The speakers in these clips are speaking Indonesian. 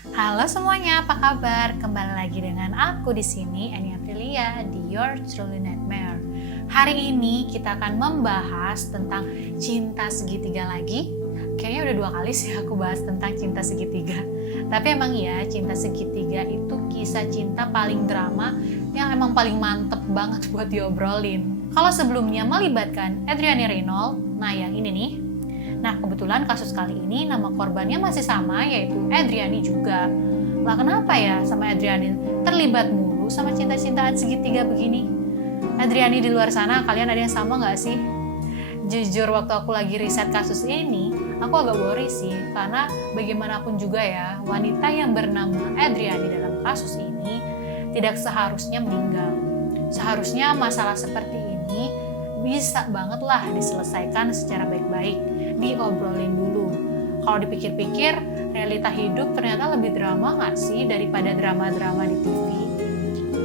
Halo semuanya, apa kabar? Kembali lagi dengan aku di sini, Eni Aprilia, di Your Truly Nightmare. Hari ini kita akan membahas tentang cinta segitiga lagi. Kayaknya udah 2 kali sih aku bahas tentang cinta segitiga. Tapi emang ya, cinta segitiga itu kisah cinta paling drama yang emang paling mantep banget buat diobrolin. Kalau sebelumnya melibatkan Adriani Reynold, nah yang ini nih. Nah, kebetulan kasus kali ini nama korbannya masih sama, yaitu Adriani juga. Lah kenapa ya sama Adriani terlibat mulu sama cinta-cintaan segitiga begini? Adriani di luar sana, kalian ada yang sama nggak sih? Jujur, waktu aku lagi riset kasus ini, aku agak worry sih, karena bagaimanapun juga ya, wanita yang bernama Adriani dalam kasus ini tidak seharusnya meninggal. Seharusnya masalah seperti ini bisa banget lah diselesaikan secara baik-baik, diobrolin dulu. Kalau dipikir-pikir, realita hidup ternyata lebih drama nggak sih daripada drama-drama di TV?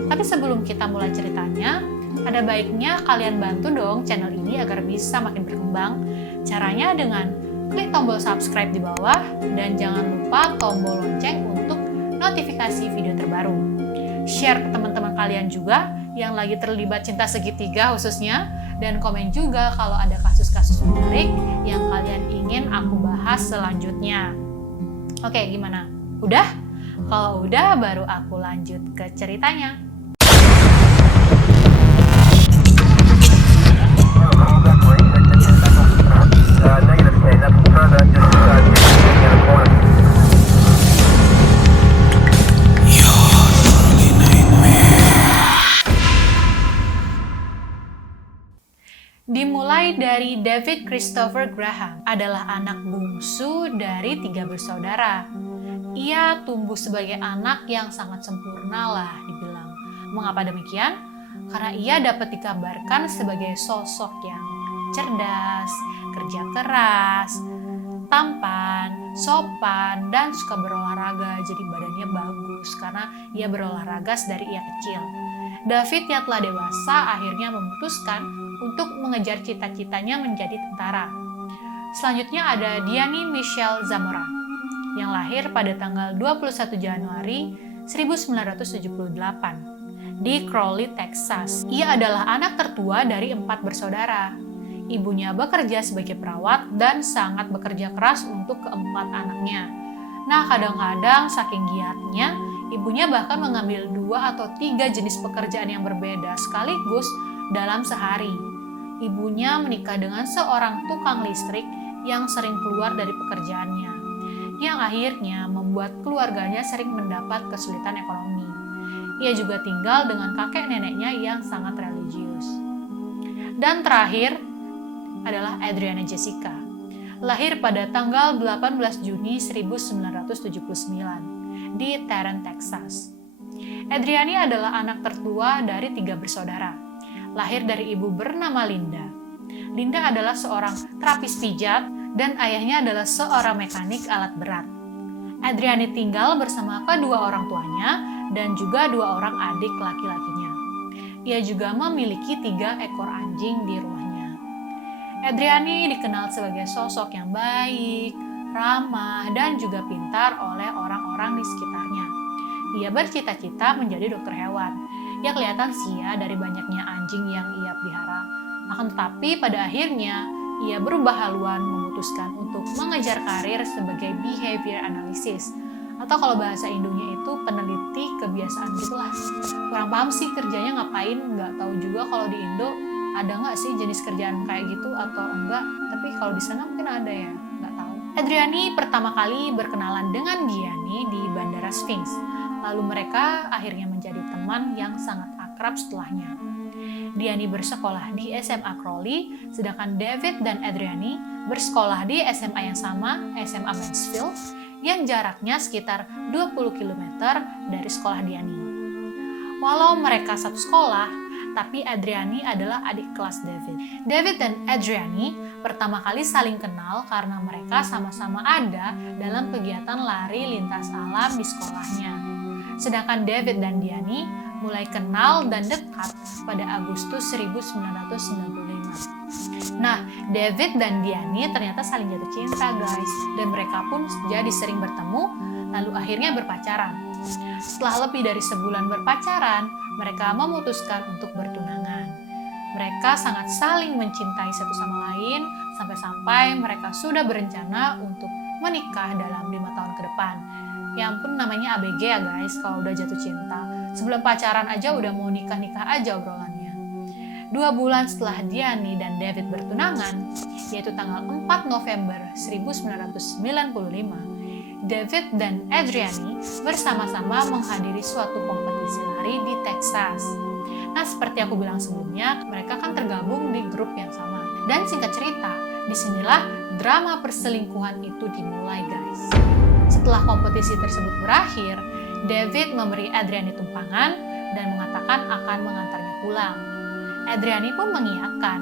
Tapi sebelum kita mulai ceritanya, ada baiknya kalian bantu dong channel ini agar bisa makin berkembang. Caranya dengan klik tombol subscribe di bawah, dan jangan lupa tombol lonceng untuk notifikasi video terbaru. Share ke teman-teman kalian juga yang lagi terlibat cinta segitiga khususnya, dan komen juga kalau ada kasus-kasus menarik yang kalian ingin aku bahas selanjutnya. Oke, gimana? Udah? Kalau udah, baru aku lanjut ke ceritanya. Dimulai dari David Christopher Graham, adalah anak bungsu dari 3 bersaudara. Ia tumbuh sebagai anak yang sangat sempurna lah dibilang. Mengapa demikian? Karena ia dapat dikabarkan sebagai sosok yang cerdas, kerja keras, tampan, sopan, dan suka berolahraga. Jadi badannya bagus karena ia berolahraga dari ia kecil. David yang telah dewasa akhirnya memutuskan untuk mengejar cita-citanya menjadi tentara. Selanjutnya ada Diani Michelle Zamora yang lahir pada tanggal 21 Januari 1978 di Crowley, Texas. Ia adalah anak tertua dari 4 bersaudara. Ibunya bekerja sebagai perawat dan sangat bekerja keras untuk keempat anaknya. Nah, kadang-kadang saking giatnya, ibunya bahkan mengambil 2 atau 3 jenis pekerjaan yang berbeda sekaligus dalam sehari. Ibunya menikah dengan seorang tukang listrik yang sering keluar dari pekerjaannya, yang akhirnya membuat keluarganya sering mendapat kesulitan ekonomi. Ia juga tinggal dengan kakek neneknya yang sangat religius. Dan terakhir adalah Adriana Jessica, lahir pada tanggal 18 Juni 1979 di Tarrant, Texas. Adriani adalah anak tertua dari 3 bersaudara. Lahir dari ibu bernama Linda. Linda adalah seorang terapis pijat dan ayahnya adalah seorang mekanik alat berat. Adriani tinggal bersama kedua orang tuanya dan juga 2 orang adik laki-lakinya. Ia juga memiliki 3 ekor anjing di rumahnya. Adriani dikenal sebagai sosok yang baik, ramah, dan juga pintar oleh orang-orang di sekitarnya. Ia bercita-cita menjadi dokter hewan. Ya kelihatan sih ya dari banyaknya anjing yang ia pelihara. Akan tetapi pada akhirnya ia berubah haluan memutuskan untuk mengejar karir sebagai behavior analysis, atau kalau bahasa Indonya itu peneliti kebiasaan gitulah. Kurang paham sih kerjanya ngapain, nggak tahu juga kalau di Indo ada nggak sih jenis kerjaan kayak gitu atau enggak. Tapi kalau di sana mungkin ada ya, nggak tahu. Adriani pertama kali berkenalan dengan Diani di Bandara Sphinx. Lalu mereka akhirnya menjadi teman yang sangat akrab setelahnya. Diani bersekolah di SMA Crowley, sedangkan David dan Adriani bersekolah di SMA yang sama, SMA Mansfield, yang jaraknya sekitar 20 km dari sekolah Diani. Walau mereka satu sekolah, tapi Adriani adalah adik kelas David. David dan Adriani pertama kali saling kenal karena mereka sama-sama ada dalam kegiatan lari lintas alam di sekolahnya. Sedangkan David dan Diani mulai kenal dan dekat pada Agustus 1995. Nah, David dan Diani ternyata saling jatuh cinta guys, dan mereka pun jadi sering bertemu, lalu akhirnya berpacaran. Setelah lebih dari sebulan berpacaran, mereka memutuskan untuk bertunangan. Mereka sangat saling mencintai satu sama lain, sampai-sampai mereka sudah berencana untuk menikah dalam 5 tahun ke depan. Ya ampun, namanya ABG ya guys, kalau udah jatuh cinta. Sebelum pacaran aja udah mau nikah-nikah aja obrolannya. 2 bulan setelah Diani dan David bertunangan, yaitu tanggal 4 November 1995, David dan Adriani bersama-sama menghadiri suatu kompetisi lari di Texas. Nah, seperti aku bilang sebelumnya, mereka kan tergabung di grup yang sama. Dan singkat cerita, disinilah drama perselingkuhan itu dimulai guys. Setelah kompetisi tersebut berakhir, David memberi Adriani tumpangan dan mengatakan akan mengantarnya pulang. Adriani pun mengiyakan.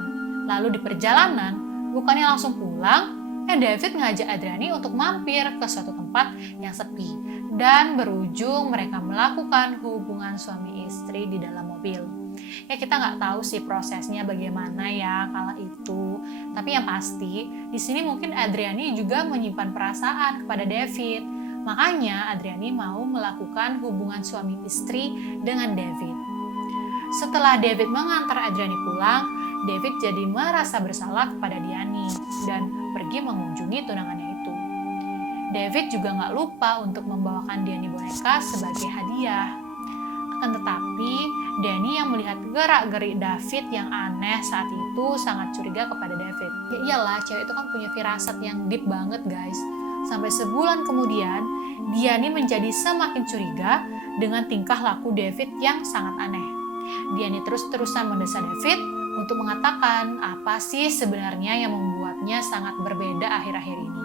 Lalu di perjalanan, bukannya langsung pulang, David ngajak Adriani untuk mampir ke suatu tempat yang sepi dan berujung mereka melakukan hubungan suami istri di dalam mobil. Ya kita nggak tahu sih prosesnya bagaimana ya kala itu, tapi yang pasti di sini mungkin Adriani juga menyimpan perasaan kepada David. Makanya Adriani mau melakukan hubungan suami istri dengan David. Setelah David mengantar Adriani pulang, David jadi merasa bersalah kepada Diani dan pergi mengunjungi tunangannya itu. David juga nggak lupa untuk membawakan Diani boneka sebagai hadiah. Akan tetapi, Diani yang melihat gerak-gerik David yang aneh saat itu sangat curiga kepada David. Ya iyalah, cewek itu kan punya firasat yang deep banget guys. Sampai sebulan kemudian, Diani menjadi semakin curiga dengan tingkah laku David yang sangat aneh. Diani terus-terusan mendesak David untuk mengatakan apa sih sebenarnya yang membuatnya sangat berbeda akhir-akhir ini.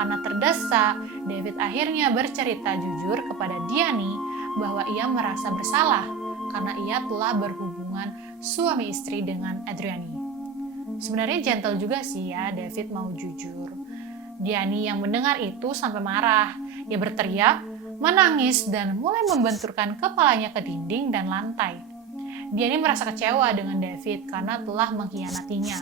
Karena terdesak, David akhirnya bercerita jujur kepada Diani bahwa ia merasa bersalah karena ia telah berhubungan suami istri dengan Adriani. Sebenarnya gentle juga sih ya David mau jujur. Diani yang mendengar itu sampai marah. Ia berteriak, menangis, dan mulai membenturkan kepalanya ke dinding dan lantai. Diani merasa kecewa dengan David karena telah mengkhianatinya.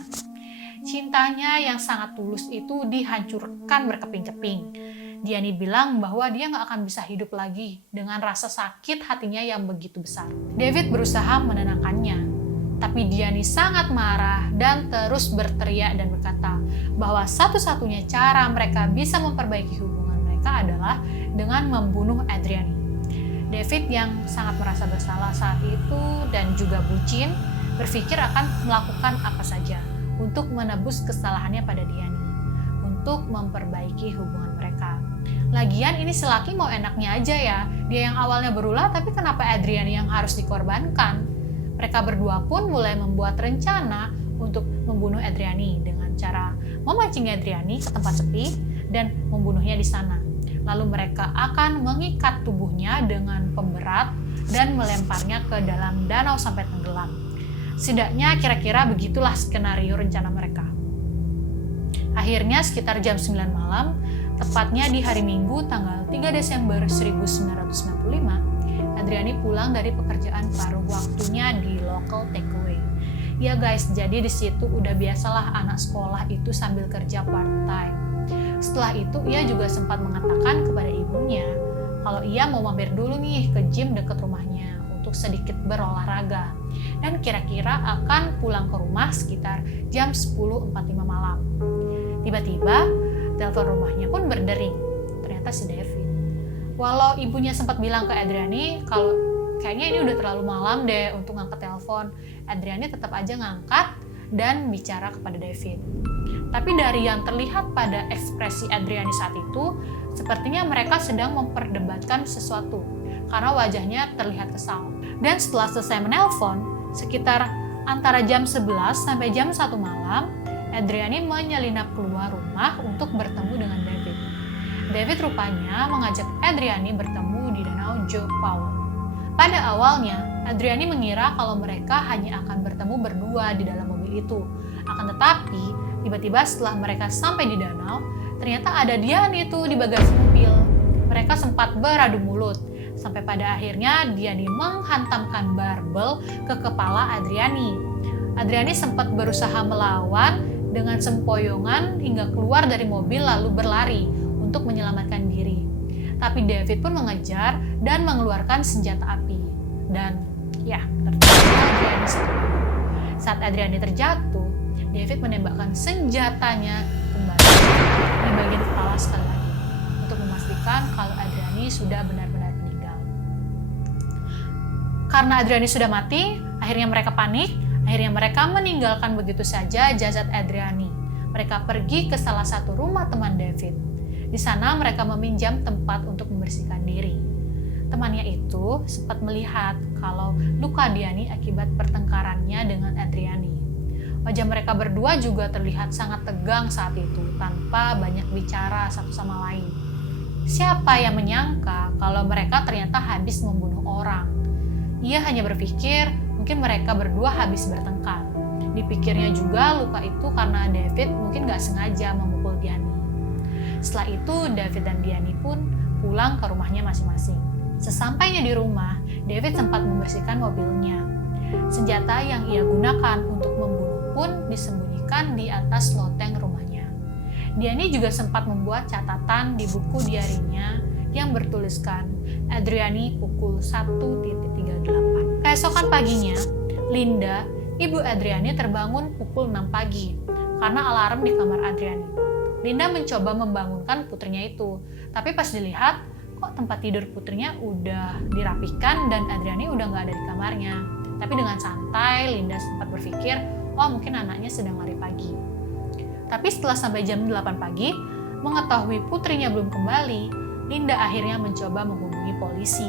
Cintanya yang sangat tulus itu dihancurkan berkeping-keping. Diani bilang bahwa dia nggak akan bisa hidup lagi dengan rasa sakit hatinya yang begitu besar. David berusaha menenangkannya, tapi Diani sangat marah dan terus berteriak dan berkata bahwa satu-satunya cara mereka bisa memperbaiki hubungan mereka adalah dengan membunuh Adriani. David yang sangat merasa bersalah saat itu dan juga bucin, berpikir akan melakukan apa saja untuk menebus kesalahannya pada Diani, untuk memperbaiki hubungan mereka. Lagian ini si laki mau enaknya aja ya, dia yang awalnya berulah tapi kenapa Adriani yang harus dikorbankan? Mereka berdua pun mulai membuat rencana untuk membunuh Adriani dengan cara memancing Adriani ke tempat sepi dan membunuhnya di sana. Lalu mereka akan mengikat tubuhnya dengan pemberat dan melemparnya ke dalam danau sampai tenggelam. Setidaknya kira-kira begitulah skenario rencana mereka. Akhirnya sekitar jam 9 malam, tepatnya di hari Minggu tanggal 3 Desember 1995, Adriani pulang dari pekerjaan paruh waktunya di local takeaway. Ya guys, jadi di situ udah biasalah anak sekolah itu sambil kerja part-time. Setelah itu ia juga sempat mengatakan kepada ibunya kalau ia mau mampir dulu nih ke gym dekat rumahnya untuk sedikit berolahraga dan kira-kira akan pulang ke rumah sekitar jam 10.45 malam. Tiba-tiba telepon rumahnya pun berdering. Ternyata si David. Walau ibunya sempat bilang ke Adriani kalau kayaknya ini udah terlalu malam deh untuk ngangkat telepon, Adriani tetap aja ngangkat dan bicara kepada David. Tapi dari yang terlihat pada ekspresi Adriani saat itu, sepertinya mereka sedang memperdebatkan sesuatu karena wajahnya terlihat kesal. Dan setelah selesai menelpon, sekitar antara jam 11 sampai jam 1 malam, Adriani menyelinap keluar rumah untuk bertemu dengan David. David rupanya mengajak Adriani bertemu di Danau Joe Powell. Pada awalnya, Adriani mengira kalau mereka hanya akan bertemu berdua di dalam mobil itu. Akan tetapi, tiba-tiba setelah mereka sampai di danau, ternyata ada Diani itu di bagasi mobil. Mereka sempat beradu mulut, sampai pada akhirnya Diani menghantamkan barbel ke kepala Adriani. Adriani sempat berusaha melawan dengan sempoyongan hingga keluar dari mobil lalu berlari untuk menyelamatkan diri. Tapi David pun mengejar dan mengeluarkan senjata api. Dan ya, terjatuh Adriani setuju. Saat Adriani terjatuh, David menembakkan senjatanya kembali di bagian kepala sekali lagi untuk memastikan kalau Adriani sudah benar-benar meninggal. Karena Adriani sudah mati, akhirnya mereka panik. Akhirnya mereka meninggalkan begitu saja jasad Adriani. Mereka pergi ke salah satu rumah teman David. Di sana mereka meminjam tempat untuk membersihkan diri. Temannya itu sempat melihat kalau luka Diani akibat pertengkarannya dengan Adriani. Wajah mereka berdua juga terlihat sangat tegang saat itu, tanpa banyak bicara satu sama lain. Siapa yang menyangka kalau mereka ternyata habis membunuh orang? Ia hanya berpikir mungkin mereka berdua habis bertengkar. Dipikirnya juga luka itu karena David mungkin gak sengaja memukul Diani. Setelah itu David dan Diani pun pulang ke rumahnya masing-masing. Sesampainya di rumah, David sempat membersihkan mobilnya. Senjata yang ia gunakan untuk membunuh pun disembunyikan di atas loteng rumahnya. Diani juga sempat membuat catatan di buku diarinya yang bertuliskan Adriani pukul 1.38. Keesokan paginya, Linda, ibu Adriani terbangun pukul 6 pagi karena alarm di kamar Adriani. Linda mencoba membangunkan putrinya itu, tapi pas dilihat, kok tempat tidur putrinya udah dirapikan dan Adriani udah nggak ada di kamarnya. Tapi dengan santai, Linda sempat berpikir, oh mungkin anaknya sedang lari pagi. Tapi setelah sampai jam 8 pagi, mengetahui putrinya belum kembali, Linda akhirnya mencoba menghubungi polisi.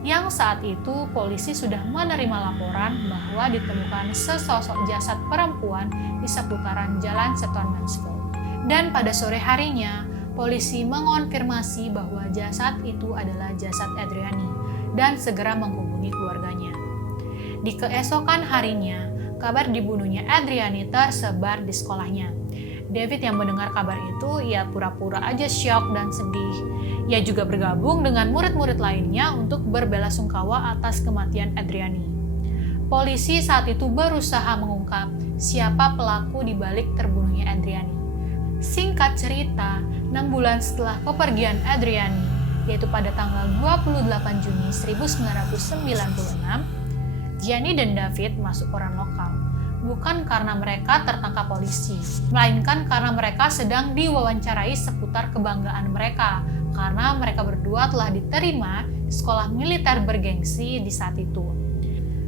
Yang saat itu polisi sudah menerima laporan bahwa ditemukan sesosok jasad perempuan di seputaran Jalan Seton Mansfield. Dan pada sore harinya, polisi mengonfirmasi bahwa jasad itu adalah jasad Adriani dan segera menghubungi keluarganya. Di keesokan harinya, kabar dibunuhnya Adriani tersebar di sekolahnya. David yang mendengar kabar itu, ia pura-pura aja syok dan sedih. Ia juga bergabung dengan murid-murid lainnya untuk berbelasungkawa atas kematian Adriani. Polisi saat itu berusaha mengungkap siapa pelaku di balik terbunuhnya Adriani. Singkat cerita, 6 bulan setelah kepergian Adriani, yaitu pada tanggal 28 Juni 1996, Diani dan David masuk koran lokal. Bukan karena mereka tertangkap polisi, melainkan karena mereka sedang diwawancarai seputar kebanggaan mereka, karena mereka berdua telah diterima di sekolah militer bergengsi di saat itu.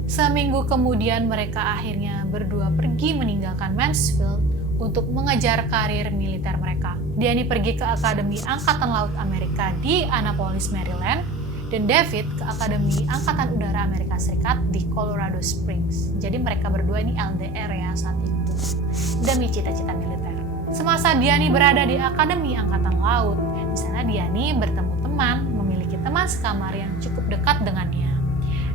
Seminggu kemudian mereka akhirnya berdua pergi meninggalkan Mansfield untuk mengejar karir militer mereka. Diani pergi ke Akademi Angkatan Laut Amerika di Annapolis, Maryland, dan David ke Akademi Angkatan Udara Amerika Serikat di Colorado Springs. Jadi mereka berdua ini LDR ya saat itu, demi cita-cita militer. Semasa Diani berada di Akademi Angkatan Laut, di sana Diani bertemu teman, memiliki teman sekamar yang cukup dekat dengannya.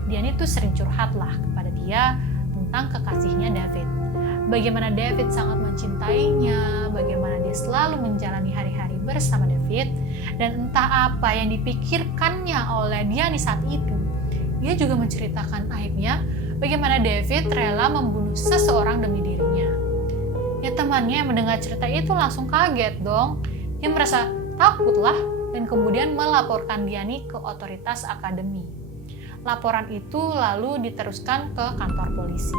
Diani tuh sering curhat lah kepada dia tentang kekasihnya David. Bagaimana David sangat mencintainya, bagaimana dia selalu menjalani hari-hari bersama David, dan entah apa yang dipikirkannya oleh Diani saat itu. Dia juga menceritakan aibnya, bagaimana David rela membunuh seseorang demi dirinya. Ya temannya yang mendengar cerita itu langsung kaget dong. Dia merasa takut lah, dan kemudian melaporkan Diani ke otoritas akademi. Laporan itu lalu diteruskan ke kantor polisi.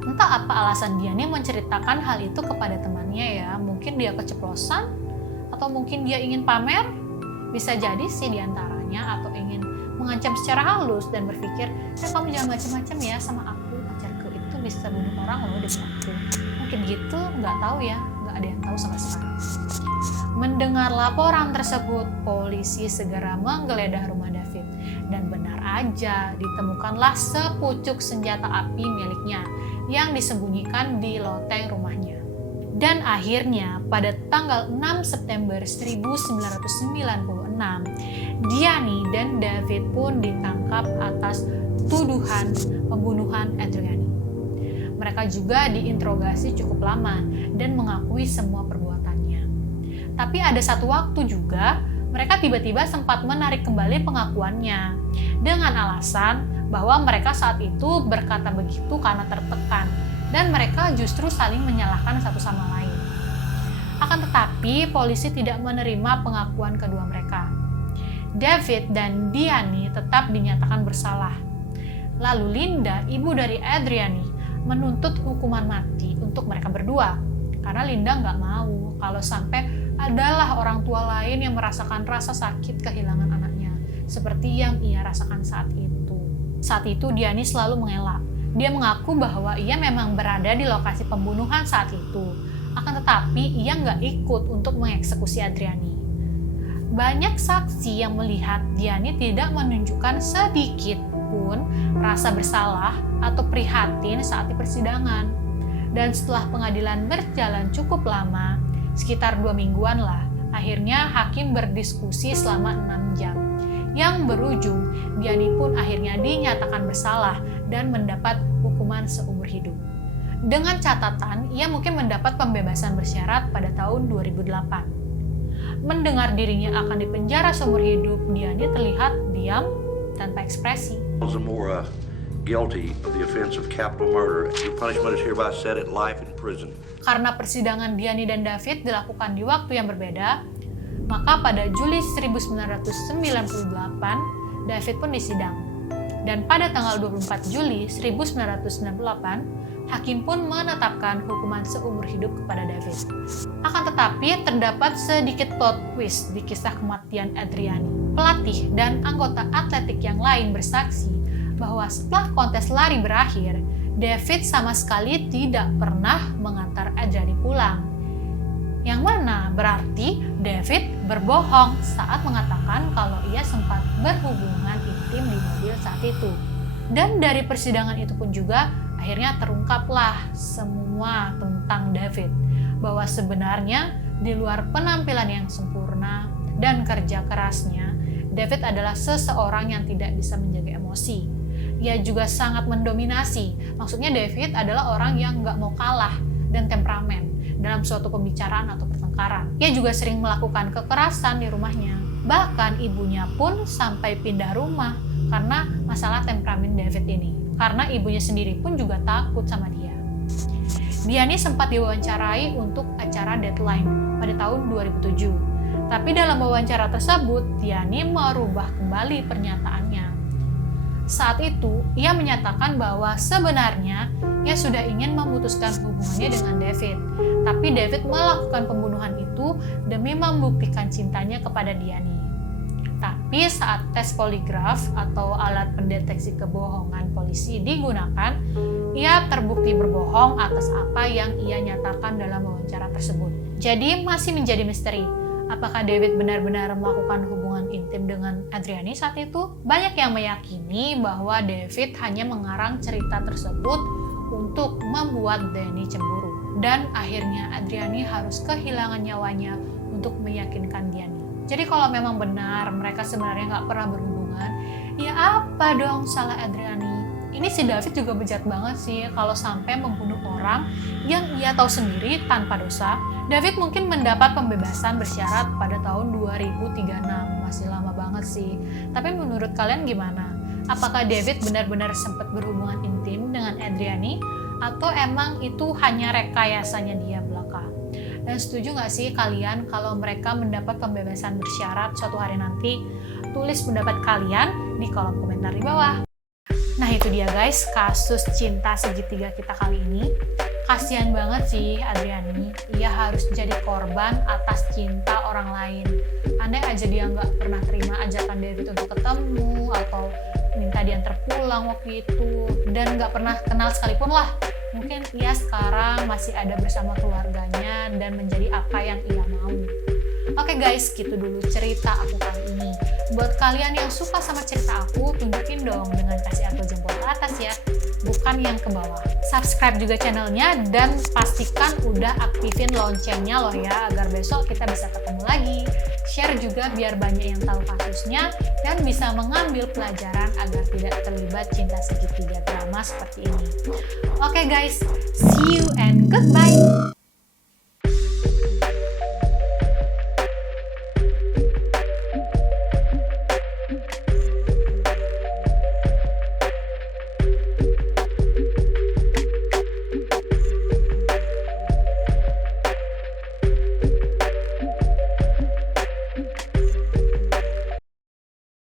Entah apa alasan Diani menceritakan hal itu kepada temannya ya. Mungkin dia keceplosan, atau mungkin dia ingin pamer. Bisa jadi sih diantaranya, atau ingin mengancam secara halus dan berpikir, kamu jangan macam-macam ya sama aku, pacarku itu bisa bunuh orang loh demi aku. Mungkin gitu, nggak tahu ya, nggak ada yang tahu sampai sekarang. Mendengar laporan tersebut, polisi segera menggeledah rumah David. Dan benar aja, ditemukanlah sepucuk senjata api miliknya yang disembunyikan di loteng rumahnya. Dan akhirnya pada tanggal 6 September 1996, Diani dan David pun ditangkap atas tuduhan pembunuhan Adriani. Mereka juga diinterogasi cukup lama dan mengakui semua perbuatannya. Tapi ada satu waktu juga, mereka tiba-tiba sempat menarik kembali pengakuannya dengan alasan bahwa mereka saat itu berkata begitu karena tertekan dan mereka justru saling menyalahkan satu sama lain. Akan tetapi, polisi tidak menerima pengakuan kedua mereka. David dan Diani tetap dinyatakan bersalah. Lalu Linda, ibu dari Adriani, menuntut hukuman mati untuk mereka berdua. Karena Linda nggak mau kalau sampai adalah orang tua lain yang merasakan rasa sakit kehilangan anaknya, seperti yang ia rasakan saat itu. Saat itu Diani selalu mengelak. Dia mengaku bahwa ia memang berada di lokasi pembunuhan saat itu. Akan tetapi ia nggak ikut untuk mengeksekusi Adriani. Banyak saksi yang melihat Diani tidak menunjukkan sedikit pun rasa bersalah atau prihatin saat di persidangan. Dan setelah pengadilan berjalan cukup lama, sekitar 2 mingguan lah, akhirnya hakim berdiskusi selama 6 jam. Yang berujung, Diani pun akhirnya dinyatakan bersalah dan mendapat hukuman seumur hidup. Dengan catatan, ia mungkin mendapat pembebasan bersyarat pada tahun 2008. Mendengar dirinya akan dipenjara seumur hidup, Diani terlihat diam tanpa ekspresi. Guilty of the offense of capital murder. Your punishment is hereby set at life in prison. Karena persidangan Diani dan David dilakukan di waktu yang berbeda, maka pada Juli 1998, David pun disidang. Dan pada tanggal 24 Juli 1998, hakim pun menetapkan hukuman seumur hidup kepada David. Akan tetapi, terdapat sedikit plot twist di kisah kematian Adriani. Pelatih dan anggota atletik yang lain bersaksi bahwa setelah kontes lari berakhir, David sama sekali tidak pernah mengantar Adriani pulang. Yang mana berarti David berbohong saat mengatakan kalau ia sempat berhubungan intim di mobil saat itu. Dan dari persidangan itu pun juga akhirnya terungkaplah semua tentang David, bahwa sebenarnya di luar penampilan yang sempurna dan kerja kerasnya, David adalah seseorang yang tidak bisa menjaga emosi. Ia juga sangat mendominasi. Maksudnya David adalah orang yang nggak mau kalah dan temperamen dalam suatu pembicaraan atau pertengkaran. Ia juga sering melakukan kekerasan di rumahnya. Bahkan ibunya pun sampai pindah rumah karena masalah temperamen David ini. Karena ibunya sendiri pun juga takut sama dia. Diani sempat diwawancarai untuk acara Deadline pada tahun 2007. Tapi dalam wawancara tersebut, Diani merubah kembali pernyataannya. Saat itu, ia menyatakan bahwa sebenarnya ia sudah ingin memutuskan hubungannya dengan David. Tapi David melakukan pembunuhan itu demi membuktikan cintanya kepada Diani. Tapi saat tes poligraf atau alat pendeteksi kebohongan polisi digunakan, ia terbukti berbohong atas apa yang ia nyatakan dalam wawancara tersebut. Jadi masih menjadi misteri. Apakah David benar-benar melakukan hubungan intim dengan Adriani saat itu? Banyak yang meyakini bahwa David hanya mengarang cerita tersebut untuk membuat Diani cemburu. Dan akhirnya Adriani harus kehilangan nyawanya untuk meyakinkan Diani. Jadi kalau memang benar mereka sebenarnya nggak pernah berhubungan, ya apa dong salah Adriani? Ini si David juga bejat banget sih kalau sampai membunuh orang yang ia tahu sendiri tanpa dosa. David mungkin mendapat pembebasan bersyarat pada tahun 2036, masih lama banget sih. Tapi menurut kalian gimana? Apakah David benar-benar sempat berhubungan intim dengan Adriani? Atau emang itu hanya rekayasanya dia belaka? Dan setuju nggak sih kalian kalau mereka mendapat pembebasan bersyarat suatu hari nanti? Tulis pendapat kalian di kolom komentar di bawah. Nah itu dia guys, kasus cinta segitiga kita kali ini. Kasian banget sih Adriani, ia harus jadi korban atas cinta orang lain. Andai aja dia nggak pernah terima ajakan David untuk ketemu, atau minta diantar pulang waktu itu, dan nggak pernah kenal sekalipun lah. Mungkin ia sekarang masih ada bersama keluarganya dan menjadi apa yang ia mau. Oke guys, gitu dulu cerita aku kali ini. Buat kalian yang suka sama cerita aku, tunjukin dong dengan kasih aku jempol ke atas ya, bukan yang ke bawah. Subscribe juga channelnya dan pastikan udah aktifin loncengnya loh ya, agar besok kita bisa ketemu lagi. Share juga biar banyak yang tahu kasusnya dan bisa mengambil pelajaran agar tidak terlibat cinta segitiga drama seperti ini. Oke guys, see you and goodbye!